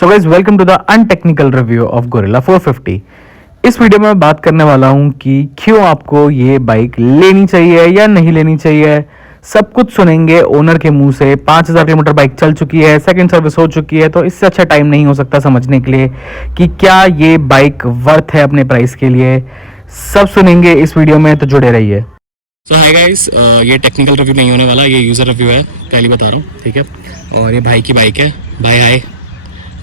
So guys welcome to the untechnical review of Gorilla 450। इस video में मैं बात करने वाला हूं कि क्यों आपको ये बाइक लेनी चाहिए या नहीं लेनी चाहिए। सब कुछ सुनेंगे ओनर के मुंह से। 5000 किलोमीटर बाइक चल चुकी है, सेकंड सर्विस हो चुकी है, तो इससे अच्छा टाइम नहीं हो सकता समझने के लिए कि क्या ये बाइक वर्थ है अपने प्राइस के लिए। सब सुनेंगे इस वीडियो में, तो जुड़े रहिए। सो हाय गाइस, ये टेक्निकल रिव्यू नहीं होने वाला, ये यूज़र रिव्यू है, पहले बता रहा हूँ, ठीक है। और ये भाई की बाइक है। भाई हाय,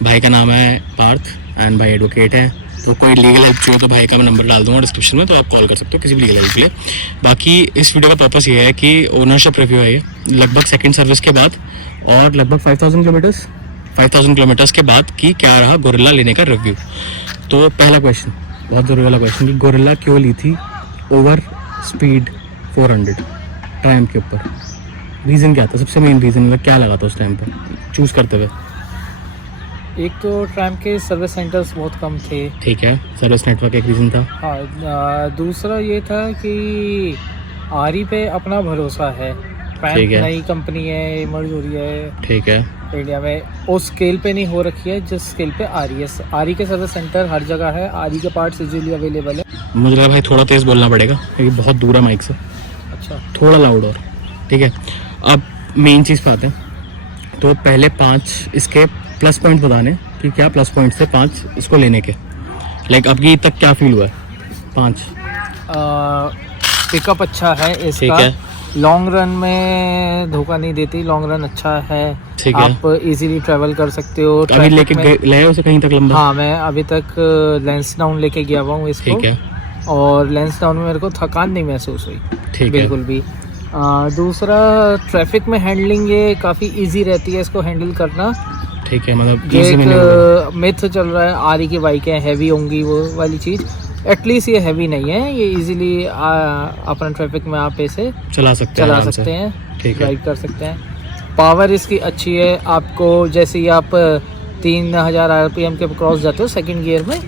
भाई का नाम है पार्थ एंड भाई एडवोकेट है। तो कोई लीगल हेल्प चाहिए तो भाई का मैं नंबर डाल दूँगा डिस्क्रिप्शन में, तो आप कॉल कर सकते हो किसी भी लीगल हेल्प के लिए। बाकी इस वीडियो का पर्पस ये है कि ओनरशिप रिव्यू है ये, लगभग सेकेंड सर्विस के बाद और लगभग 5000 किलोमीटर्स के बाद कि क्या रहा गोरिल्ला लेने का रिव्यू। तो पहला क्वेश्चन, बहुत ज़रूरी वाला क्वेश्चन, कि गोरिल्ला क्यों ली थी ओवर स्पीड 400 टाइम के ऊपर। रीज़न क्या था, सबसे मेन रीज़न मतलब क्या लगा था उस टाइम पर चूज़ करते हुए? एक तो ट्रैम के सर्विस सेंटर्स बहुत कम थे, ठीक है, सर्विस नेटवर्क एक रीज़न था। हाँ। दूसरा ये था कि आरी पे अपना भरोसा है। ठीक है। नई कंपनी है, इमर्ज हो रही है ठीक है। इंडिया में, उस स्केल पे नहीं हो रखी है जिस स्केल पे आरी है। आरी के सर्विस सेंटर हर जगह है, आरी के पार्ट्स इजीली अवेलेबल है। मुझे लगा भाई थोड़ा तेज़ बोलना पड़ेगा क्योंकि बहुत दूर है माइक से, अच्छा, थोड़ा लाउड और, ठीक है। अब मेन चीज़ पे आते हैं। तो पहले 5 इसके प्लस पॉइंट बताने कि क्या प्लस पॉइंट थे 5 इसको लेने के, लाइक अभी तक क्या फील हुआ है? 5 पिकअप अच्छा है ठीक इसका, है। लॉन्ग रन में धोखा नहीं देती, लॉन्ग रन अच्छा है, ठीक है। आप इजीली ट्रैवल कर सकते हो। अभी ट्रैफिक लेके में- ले उसे कहीं तक लंबा? हाँ, मैं अभी तक लैंसडाउन लेके गया हुआ हूँ इसको। ठीक है। और लैंसडाउन में मेरे को थकान नहीं महसूस हुई, ठीक है। बिल्कुल भी। दूसरा, ट्रैफिक में हैंडलिंग ये काफ़ी इजी रहती है इसको हैंडल करना। ठीक है, मतलब जो easy में नहीं होगा। एक मिथ चल रहा है आरी की बाइकें हैवी होंगी, वो वाली चीज़ एटलीस्ट ये हैवी नहीं है। ये इजीली अपना ट्रैफिक में आप इसे चला सकते हैं आराम से। हैं, ठीक है। ड्राइव कर सकते हैं। पावर इसकी अच्छी है। आपको जैसे ही आप 3000 RPM के क्रॉस जाते हो सेकंड गियर में,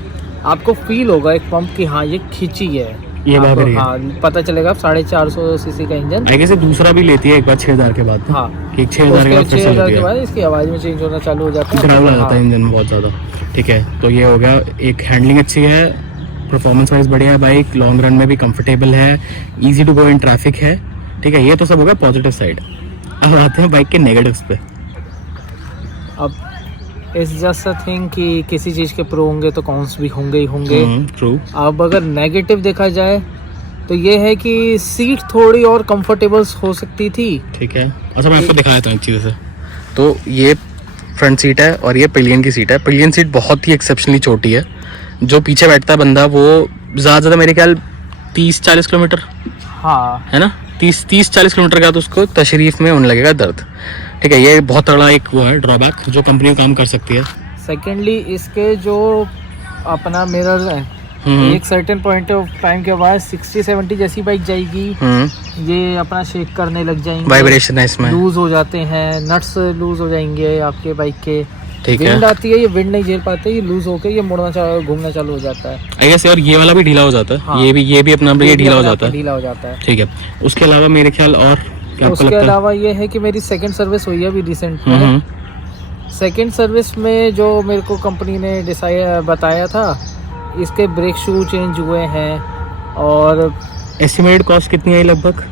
आपको फील होगा एक पंप की, हाँ ये खींची है, ये भाग आपको, रही है। हाँ पता चलेगा। 450 सीसी का इंजन। आई गेस दूसरा भी लेती है एक बार 6000 के बाद। हाँ, कि 6000 के बाद फिर से 6000 लेती के है, बाद इसकी आवाज़ में चेंज होना चालू हो जाता है, खराब हो जाता है हाँ। इंजन में बहुत ज़्यादा। ठीक है, तो ये हो गया, एक हैंडलिंग अच्छी है, परफॉर्मेंस वाइज बढ़िया है बाइक, लॉन्ग रन में भी कंफर्टेबल है, easy to go in traffic है। ठीक है, ये तो सब हो गया पॉजिटिव साइड। अब आते हैं बाइक के नेगेटिव्स पे। अब इट्स जस्ट अ थिंग कि किसी चीज़ के प्रो होंगे तो कॉन्स भी होंगे ही होंगे। ट्रू। अब अगर नेगेटिव देखा जाए तो ये है कि सीट थोड़ी और कंफर्टेबल हो सकती थी। ठीक है, अच्छा मैं आपको दिखाया था एक चीज़ से। तो ये फ्रंट सीट है और ये पिलियन की सीट है। पिलियन सीट बहुत ही एक्सेप्शनली छोटी है। जो पीछे बैठता है बंदा वो ज़्यादा मेरे ख्याल 30-40 किलोमीटर, हाँ, है ना, 30-40 किलोमीटर का, तो उसको तशरीफ में होने लगेगा दर्द। ठीक है, ये बहुत तगड़ा एक वो है ड्रॉबैक जो कंपनी काम कर सकती है। सेकेंडली इसके जो अपना मिरर है, एक सर्टेन पॉइंट ऑफ टाइम के बाद 60-70 जैसी बाइक जाएगी, ये अपना शेक करने लग जाएंगे, वाइब्रेशन है इसमें, लूज हो जाते हैं, नट्स लूज हो जाएंगे आपके बाइक के। ठीक है। विंड आती है, ये विंड नहीं झेल पाते, ये लूज होकर ये घूमना चालू हो जाता है। आई गेस, और ये वाला भी ढीला हो जाता है। हाँ। ये भी अपना ये ढीला हो जाता है। ढीला हो जाता है। ठीक है, उसके अलावा मेरे ख्याल और क्या आपको उसके लगता है? अलावा ये है कि मेरी सेकंड सर्विस हुई है अभी रिसेंट में। सेकंड सर्विस में जो मेरे को कंपनी ने बताया था, इसके ब्रेक शू चेंज हुए हैं। और एस्टिमेटेड कॉस्ट कितनी आई लगभग?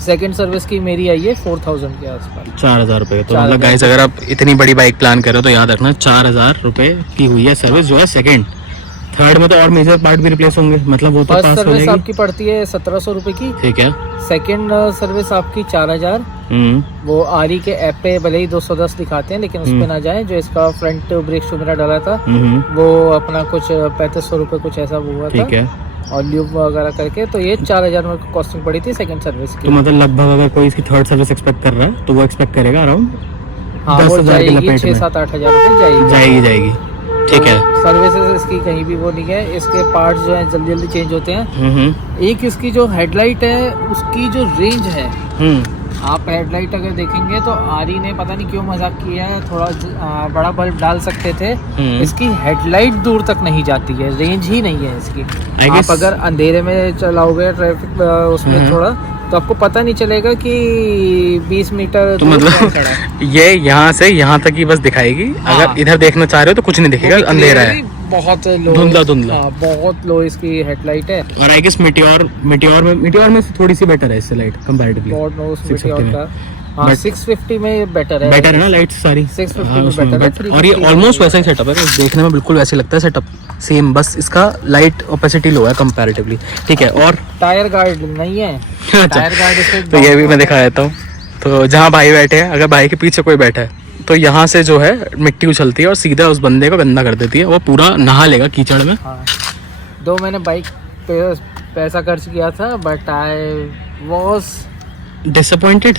सेकंड सर्विस की मेरी आई है 4000 के आसपास, 4000 रुपये। तो 4000 मतलब गाइस, अगर आप इतनी बड़ी बाइक प्लान कर रहे हो तो याद रखना 4000 रुपये की हुई है सर्विस, जो है सेकंड। थर्ड में तो और मेजर पार्ट भी रिप्लेस होंगे, मतलब वो तो फर्स्ट पास हो सर्विस जाएगी। आपकी पड़ती है 1700 रुपये की। ठीक है। सेकंड सर्विस आपकी 4000। वो आरी के ऐप पे भले ही 210 दिखाते हैं, लेकिन उस पे ना जाएं। जो इसका फ्रंट ब्रेक शू मेरा डाला था, वो अपना कुछ 3500 रुपये कुछ ऐसा वो हुआ था। ठीक है। और ल्यूब वगैरह करके, तो ये 4000 में कॉस्टिंग पड़ी थी सेकंड सर्विस की। तो मतलब लगभग अगर कोई इसकी थर्ड सर्विस एक्सपेक्ट कर रहा है तो वो एक्सपेक्ट करेगा अराउंड हाँ, 10,000 वो की जाएगी लपेट में। 6-7-8 हज़ार रुपये जाएगी। ठीक है। सर्विसेज इसकी कहीं भी वो नहीं है। इसके पार्ट्स जो हैं जल्दी चेंज होते हैं। एक इसकी जो हेडलाइट है, उसकी जो रेंज है, आप हेडलाइट अगर देखेंगे तो आरी ने पता नहीं क्यों मजाक किया है, थोड़ा बड़ा बल्ब डाल सकते थे। इसकी हेडलाइट दूर तक नहीं जाती है, रेंज ही नहीं है इसकी। आप अगर अंधेरे में चलाओगे ट्रैफिक उसमें थोड़ा, तो आपको पता नहीं चलेगा कि 20 मीटर तो दूर कौन मतलब खड़ा है। ये यहाँ से यहाँ तक ही बस दिखाएगी। हाँ। अगर इधर देखना चाह रहे हो तो कुछ नहीं दिखेगा, अंधेरा है, बहुत लो, धुंधला। हाँ, बहुत लो इसकी हेडलाइट है। और आई गेस मीटियोर में से थोड़ी सी बेटर है इससे light comparatively. God knows 650 meteor में। का। हाँ, 650 में बेटर है। बेटर है ना लाइट सारी। 650 हाँ, में उसमें better है, but- 350 और ये में ऑलमोस्ट better वैसा ही सेटअप है, देखने में बिल्कुल वैसे लगता है सेटअप सेम, बस इसका लाइट ओपेसिटी लो है कंपैरेटिवली। ठीक है। और टायर गार्ड नहीं है। अच्छा, टायर गार्ड इसके तो ये भी मैं दिखा देता हूँ। तो जहाँ भाई बैठे हैं, अगर भाई के पीछे कोई बैठा है तो यहाँ से जो है मिट्टी उछलती है और सीधा उस बंदे को गंदा कर देती है, वो पूरा नहा लेगा कीचड़ में। हाँ, 2 मैंने बाइक पे पैसा खर्च किया था, बट आई वॉज डिसअपॉइंटेड।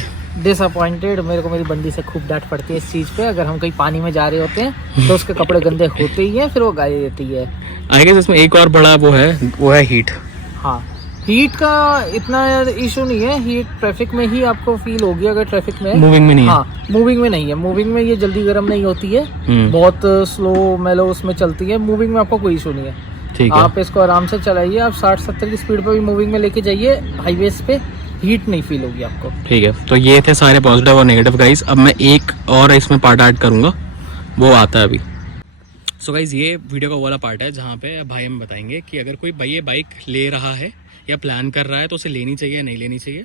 मेरे को मेरी बंदी से खूब डांट पड़ती है इस चीज़ पे। अगर हम कहीं पानी में जा रहे होते हैं तो उसके कपड़े गंदे होते ही हैं, फिर वो गाली देती है। आई गेस इसमें एक और बड़ा वो है हीट। हाँ, हीट का इतना इशू नहीं है। हीट ट्रैफिक में ही आपको फील होगी, अगर ट्रैफिक में है। मूविंग में नहीं है। हाँ, मूविंग में नहीं है। मूविंग में ये जल्दी गर्म नहीं होती है, बहुत स्लो मेलो उसमें चलती है। मूविंग में आपको कोई इशू नहीं है। ठीक है। आप इसको आराम से चलाइए, आप 60-70 की स्पीड पे भी मूविंग में लेके जाइए, हाईवेज पे हीट नहीं फील होगी आपको। ठीक है, तो ये थे सारे पॉजिटिव और नेगेटिव गाइस। अब मैं एक और इसमें पार्ट ऐड करूंगा, वो आता है अभी। सो गाइस, ये वीडियो का वाला पार्ट है जहाँ पे भाई हमें बताएंगे कि अगर कोई भाई ये बाइक ले रहा है या प्लान कर रहा है तो उसे लेनी चाहिए या नहीं लेनी चाहिए,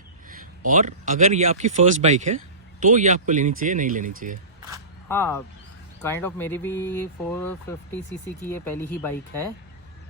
और अगर ये आपकी फर्स्ट बाइक है तो ये आपको लेनी चाहिए नहीं लेनी चाहिए। हाँ, काइंड ऑफ मेरी भी 450 सीसी की ये पहली ही बाइक है,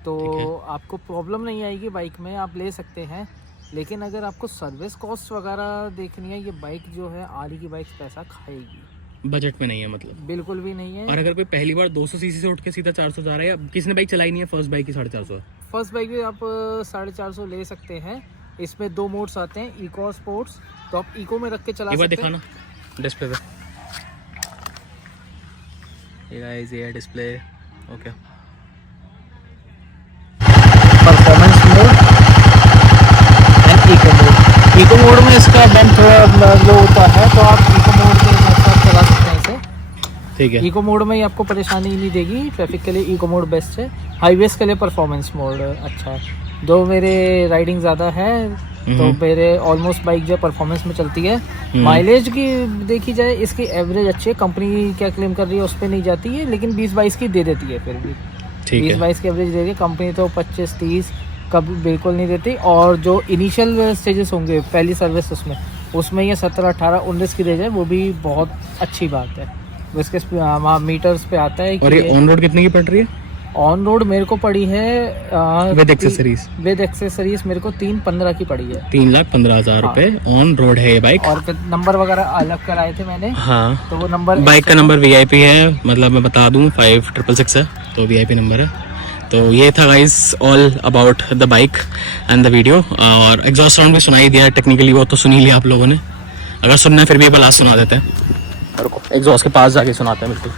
तो आपको प्रॉब्लम नहीं आएगी बाइक में, आप ले सकते हैं। लेकिन अगर आपको सर्विस कॉस्ट वगैरह देखनी है, ये बाइक जो है आरी की बाइक पैसा खाएगी। बजट में नहीं है मतलब? बिल्कुल भी नहीं है। और अगर कोई पहली बार 200 सीसी से उठ के सीधा 400 जा रहा है, या किसने बाइक चलाई नहीं है, फर्स्ट बाइक की 450 है, फर्स्ट बाइक भी आप 450 ले सकते हैं। इसमें 2 मोड्स आते हैं, इको और स्पोर्ट्स। तो आप इको में रख के चला सकते हैं। दिखाना डिस्प्ले पे। ये गाइस, ये display. Okay, performance mode and eco mode. Eco mode में इसका बेंड थोड़ा लो होता है, तो आप इको मोड के हिसाब से आप चला सकते हैं इसे। ठीक है। इको मोड में ही आपको परेशानी नहीं देगी। ट्रैफिक के लिए इको मोड बेस्ट है, हाईवेज के लिए परफॉर्मेंस मोड अच्छा है। दो मेरे राइडिंग ज़्यादा है, तो मेरे ऑलमोस्ट बाइक जो परफॉर्मेंस में चलती है। माइलेज की देखी जाए, इसकी एवरेज अच्छी है। कंपनी क्या क्लेम कर रही है उस पर नहीं जाती है, लेकिन 20-22 की दे देती है फिर भी। 20-22 की एवरेज दे रही है कंपनी, तो 25-30 कभी बिल्कुल नहीं देती। और जो इनिशियल स्टेजेस होंगे पहली सर्विस उसमें ये 17-18-19 की दे जाए, वो भी बहुत अच्छी बात है। इसके मीटर्स पे आता है कि और ये ऑन रोड कितने की पड़ रही है? ऑन रोड मेरे को पड़ी है विद एक्सेसरीज मेरे को 315 की पड़ी है। 3,15,000 रुपए ऑन रोड है ये बाइक। और फिर नंबर वगैरह अलग कराए थे मैंने। हाँ, तो वो नंबर, बाइक का नंबर VIP है, मतलब मैं बता दूं 5666 है, तो VIP नंबर है। तो ये था guys all about the bike and the video. और एग्जॉस्ट साउंड भी सुनाई दिया, टेक्निकली वो तो सुन ही लिया आप लोगों ने। अगर सुनना है फिर भी लास्ट सुना देते हैं, एग्जॉस्ट के पास जाके सुनाते हैं बिल्कुल।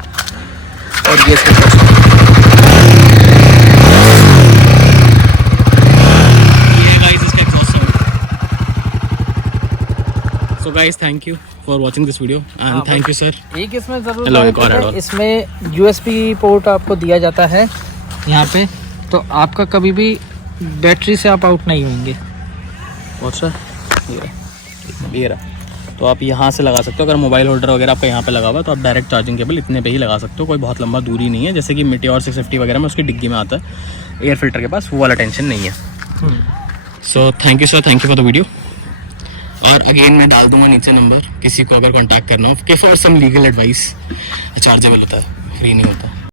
और ये So guys, thank you for watching this video and thank you sir. एक इसमें जरूर Hello, एक और add on. इसमें USB पोर्ट आपको दिया जाता है यहाँ पे, तो आपका कभी भी बैटरी से आप आउट नहीं होंगे। What's that? ये रहा। तो आप यहाँ से लगा सकते हो, अगर मोबाइल होल्डर वगैरह आपका यहाँ पे लगा हुआ तो आप डायरेक्ट चार्जिंग केबल इतने पे ही लगा सकते हो, कोई बहुत लंबा दूरी नहीं है। जैसे कि Meteor 650 वगैरह में उसकी डिग्गी में आता है एयर फिल्टर के पास, वो वाला टेंशन नहीं है। So thank you sir, thank you for the video. और अगेन मैं डाल दूंगा नीचे नंबर, किसी को अगर कांटेक्ट करना हो for some legal advice. Chargeable होता है, फ्री नहीं होता।